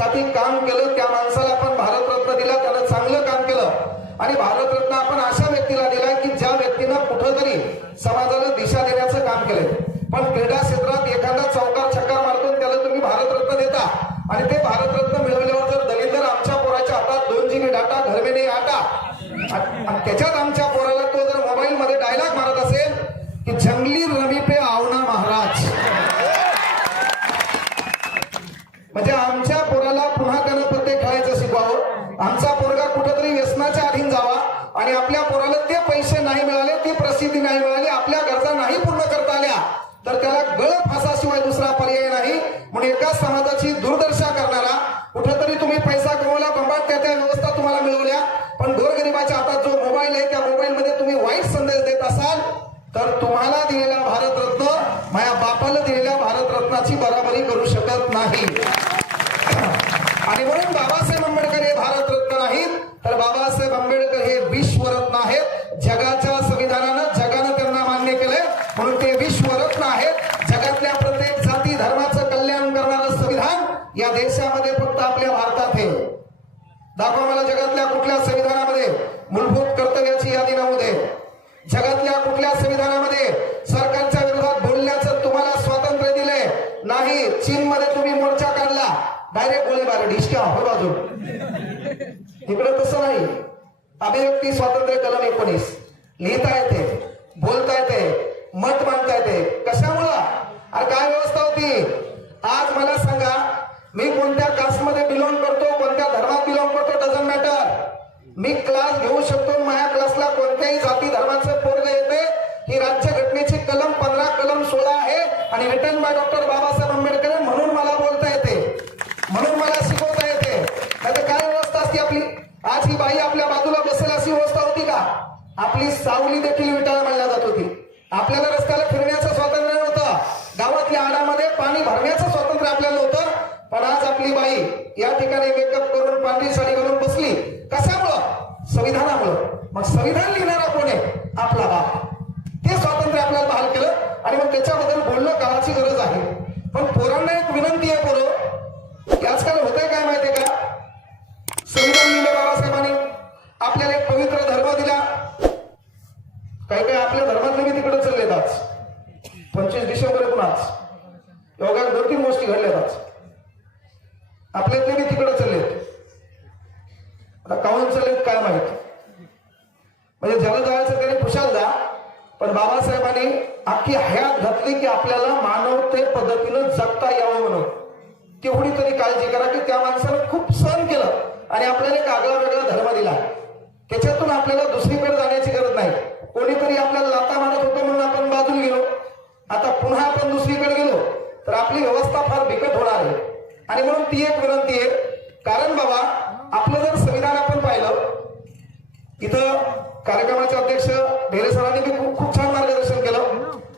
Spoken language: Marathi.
साठी काम केलं त्या माणसाला आपण भारतरत्न दिला त्यानं चांगलं काम केलं. आणि भारतरत्न आपण अशा व्यक्तीला दिला की ज्या व्यक्तीनं कुठंतरी समाजाला दिशा देण्याचं काम केलंय. पण क्रीडा क्षेत्रात एखादा चौकार छक्का मारतो त्याला तुम्ही भारतरत्न देता. आणि ते भारतरत्न मिळवल्यावर जर दलिंदर आमच्या पोराच्या हातात दोन जीबी डाटा घर आटा त्याच्यात आमच्या पोराला तो जर मोबाईल मध्ये डायलॉग मारत असेल की जंगली रवी पे आवना महाराज म्हणजे आमच्या पोराला पुन्हा त्यानं खेळायचं शिकवावं. आमचा पोरगा कुठंतरी व्यसनाच्या अधीन जावा आणि आपल्या पोराला ते पैसे नाही मिळाले ती प्रसिद्धी नाही मिळाली आपल्या गरजा नाही पूर्ण करता आल्या तर त्याला गळ फासाशिवाय दुसरा पर्याय नाही. म्हणून एका समाजाची दुर्दशा करणारा कुठंतरी तुम्ही पैसा कमवला बंबाट त्या त्या व्यवस्था तुम्हाला मिळवल्या पण गोरगरिबाच्या हातात जो मोबाईल आहे त्या मोबाईल मध्ये तुम्ही वाईट संदेश देत असाल तर तुम्हाला दिलेला भारतरत्न माझ्या बापाला दिलेल्या भारतरत्नाची बराबरी करू शकत नाही. आणि म्हणून बाबासाहेब आंबेडकर हे भारतरत्न नाहीत. तर बाबासाहेब आंबेडकर हे विश्वरत्न आहेत. जगाच्या संविधानानं जगानं त्यांना मान्य केलंय. म्हणून ते विश्वरत्न आहेत. जगातल्या प्रत्येक जाती धर्माचं कल्याण करणारं संविधान या देशामध्ये फक्त आपल्या भारतात आहे. दाखवा मला जगातल्या कुठल्या संविधानामध्ये मूलभूत कर्तव्याची यादी नमूद आहे जगातल्या कुठल्या संविधानामध्ये डायरेक्ट गोळीबार ढिसक्या हो बाजू इकडे तसं नाही. अभिव्यक्ती स्वातंत्र्य कलम एकोणीस. लिहिता येते बोलता येते मत मांडता येते. कशामुळं? अरे काय व्यवस्था होती? आज मला सांगा मी कोणत्या कास्टमध्ये बिलॉंग करतो कोणत्या धर्मात बिलॉंग करतो डझन मॅटर मी क्लास घेऊ शकतो माझ्या क्लासला कोणत्याही जाती धर्माचं पोरग येते ही राज्य घटनेची कलम सोळा आहे आणि written by doctor Babasaheb Ambedkar आहे, म्हणून मला बोलता येते म्हणून मला शिकवता येते नाही काय व्यवस्था असते आपली आज बाई आपल्या बाजूला बसेल अशी व्यवस्था होती का? आपली सावली देखील विटाळा मानल्या जात होती. आपल्याला रस्त्याला फिरण्याचं स्वातंत्र्य नव्हतं. गावातल्या आडामध्ये पाणी भरण्याचं स्वातंत्र्य आपल्याला होतं. पण आज आपली बाई या ठिकाणी मेकअप करून पांढरी साडी घालून बसली. कशामुळं? संविधानामुळं. मग संविधान लिहिणारा कोण आहे? आपला बाप. ते स्वातंत्र्य आपल्याला बहाल केलं आणि मग त्याच्याबद्दल बोलणं काळाची गरज आहे. पण पोरांना एक विनंती आहे पोरं. आजकाल होतंय काय माहितीये का? संविधान लिहिलं बाबा पंचवीस डिसेंबर पण आज. योगा दोन तीन गोष्टी घडल्यात आज. आपल्यातले मी तिकडे चालले आता काहून चाललेत काय माहिती? म्हणजे जलदळाचं जायचं त्याने खुशाल जा पण बाबासाहेबांनी अख्खी हयात घातली की आपल्याला मानवते पद्धतीनं जगता यावं म्हणून. तेवढी तरी काळजी करा की त्या माणसानं खूप सहन केलं आणि आपल्याला एक आगळा वेगळा धर्म दिला. त्याच्यातून आपल्याला दुसरी जाण्याची गरज नाही कोणीतरी आपल्याला लाता मारत होतं म्हणून आपण बाजूला गेलो आता पुन्हा आपण दुसरीकडे गेलो तर आपली व्यवस्था फार बिकट होणार आहे. आणि म्हणून ती एक विनंती आहे कारण बाबा आपलं जर संविधान आपण पाहिलं इथं कार्यक्रमाचे अध्यक्ष ढेरे सरांनी खूप खूप छान मार्गदर्शन केलं.